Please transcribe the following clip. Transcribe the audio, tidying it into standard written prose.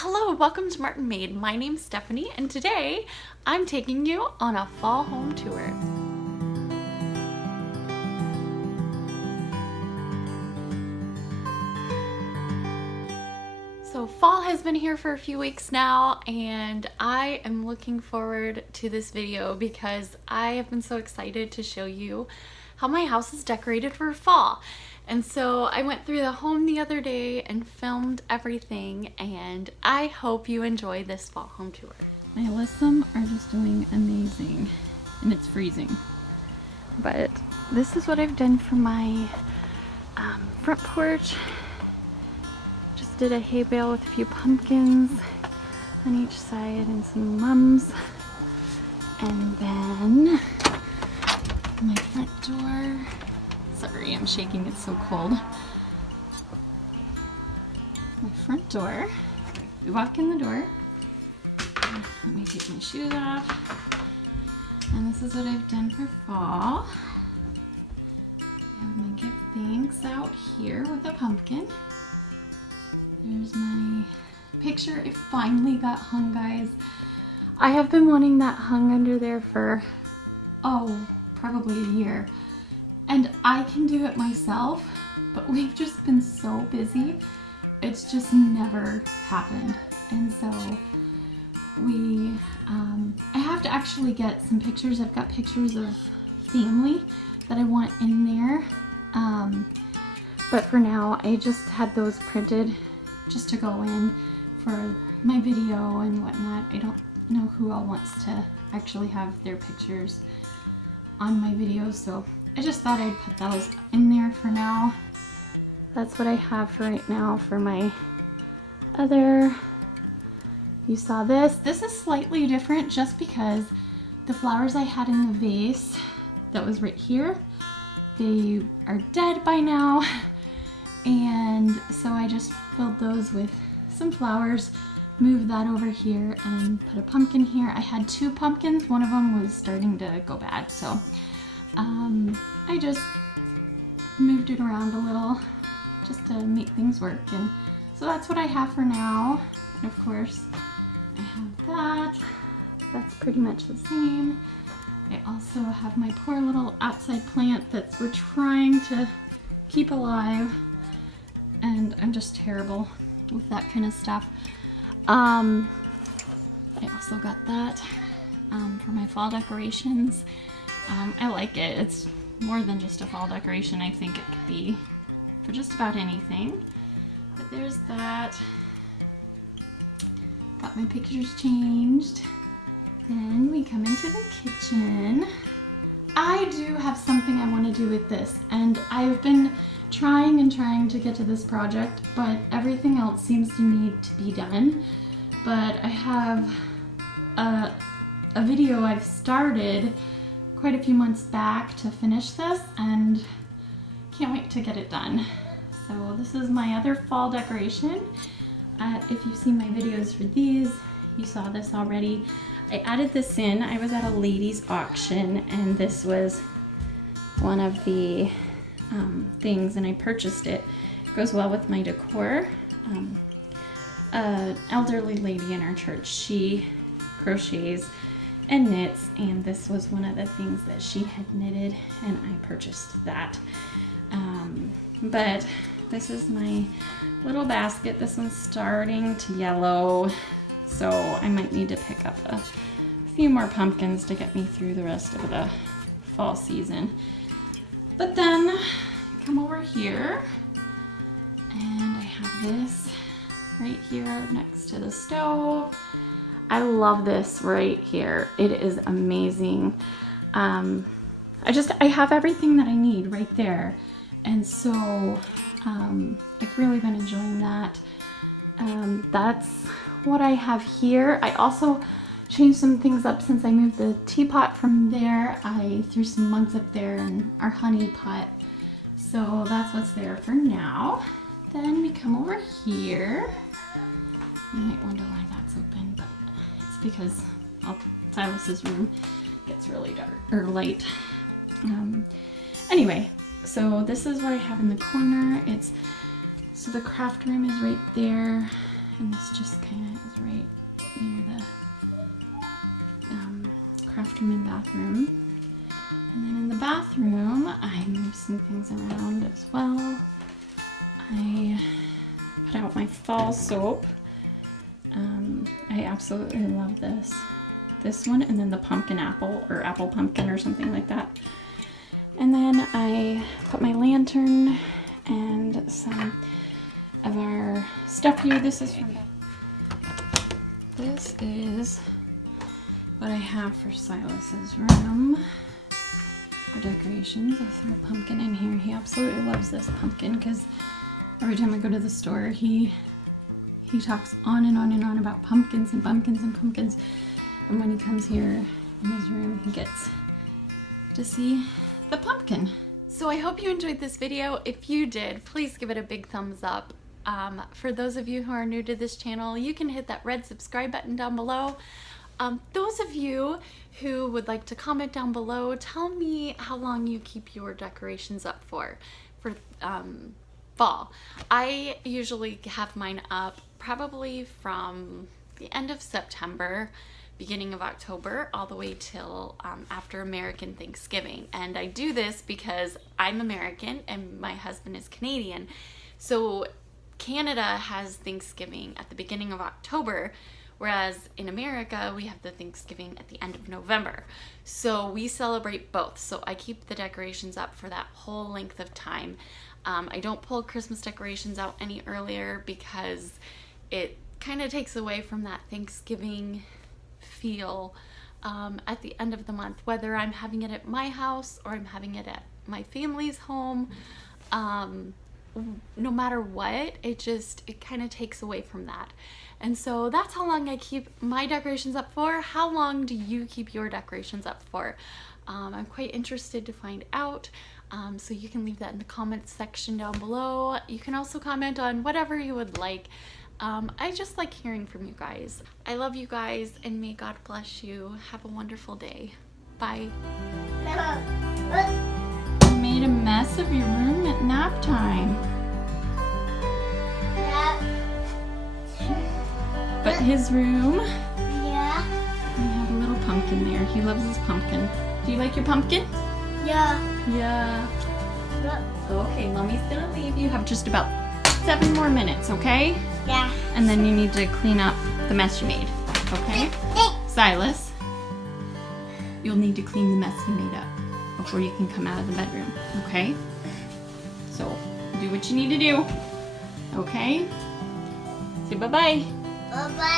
Hello, welcome to Martinmade. My name's Stephanie, and today I'm taking you on a fall home tour. So fall has been here for a few weeks now, and I am looking forward to this video because I have been so excited to show you how my house is decorated for fall. And so I went through the home the other day and filmed everything, and I hope you enjoy this fall home tour. My alyssum are just doing amazing, and it's freezing. But this is what I've done for my front porch. Just did a hay bale with a few pumpkins on each side and some mums. And then my front door. Sorry, I'm shaking, it's so cold. My front door. We walk in the door. Let me take my shoes off. And this is what I've done for fall. I have my gift thanks out here with a pumpkin. There's my picture. It finally got hung, guys. I have been wanting that hung under there for, probably a year. And I can do it myself, but we've just been so busy. It's just never happened. And so I have to actually get some pictures. I've got pictures of family that I want in there. But for now, I just had those printed just to go in for my video and whatnot. I don't know who all wants to actually have their pictures on my videos, so I just thought I'd put those in there for now. That's what I have for right now for my other. You saw this. This is slightly different just because the flowers I had in the vase that was right here, they are dead by now. And so I just filled those with some flowers, moved that over here and put a pumpkin here. I had two pumpkins. One of them was starting to go bad, so I just moved it around a little just to make things work. And so that's what I have for now. And of course, I have that. That's pretty much the same. I also have my poor little outside plant that we're trying to keep alive. And I'm just terrible with that kind of stuff. I also got that for my fall decorations. I like it. It's more than just a fall decoration. I think it could be for just about anything. But there's that. Got my pictures changed. Then we come into the kitchen. I do have something I want to do with this, and I've been trying to get to this project, but everything else seems to need to be done. But I have a video I've started quite a few months back to finish this, and can't wait to get it done. So this is my other fall decoration. If you've seen my videos for these, you saw this already. I added this in. I was at a ladies auction, and this was one of the things, and I purchased it. It goes well with my decor. An elderly lady in our church, she crochets and knits, and this was one of the things that she had knitted, and I purchased that. But this is my little basket. This one's starting to yellow, so I might need to pick up a few more pumpkins to get me through the rest of the fall season. But then come over here, and I have this right here next to the stove. I love this right here. It is amazing. I have everything that I need right there. And so I've really been enjoying that. That's what I have here. I also changed some things up since I moved the teapot from there. I threw some mugs up there and our honey pot. So that's what's there for now. Then we come over here. You might wonder why that's open, but it's because Silas's room gets really dark or light. Anyway, so this is what I have in the corner. So the craft room is right there, and this just kind right near the craft room and bathroom. And then in the bathroom, I moved some things around as well. I put out my fall soap. I absolutely love this. This one, and then the pumpkin apple, or apple pumpkin, or something like that. And then I put my lantern and some of our stuff here. This is what I have for Silas's room for decorations. I threw a pumpkin in here. He absolutely loves this pumpkin because every time I go to the store, he talks on and on and on about pumpkins and pumpkins and pumpkins. And when he comes here in his room, he gets to see the pumpkin. So I hope you enjoyed this video. If you did, please give it a big thumbs up. For those of you who are new to this channel, you can hit that red subscribe button down below. Those of you who would like to comment down below, tell me how long you keep your decorations up for fall. I usually have mine up probably from the end of September, beginning of October, all the way till after American Thanksgiving. And I do this because I'm American and my husband is Canadian. So Canada has Thanksgiving at the beginning of October, whereas in America we have the Thanksgiving at the end of November. So we celebrate both. So I keep the decorations up for that whole length of time. I don't pull Christmas decorations out any earlier because it kind of takes away from that Thanksgiving feel at the end of the month, whether I'm having it at my house or I'm having it at my family's home. No matter what, it kind of takes away from that. And so that's how long I keep my decorations up for. How long do you keep your decorations up for? I'm quite interested to find out. So you can leave that in the comments section down below. You can also comment on whatever you would like. I just like hearing from you guys. I love you guys, and may God bless you. Have a wonderful day. Bye. You made a mess of your room at nap time. But his room, Yeah. we have a little pumpkin there. He loves his pumpkin. Do you like your pumpkin? Yeah. Yeah. Okay, Mommy's gonna leave. You have just about 7 more minutes, okay? Yeah. And then you need to clean up the mess you made, okay? Silas, you'll need to clean the mess you made up before you can come out of the bedroom, okay? So, do what you need to do, okay? Say bye-bye. Bye-bye.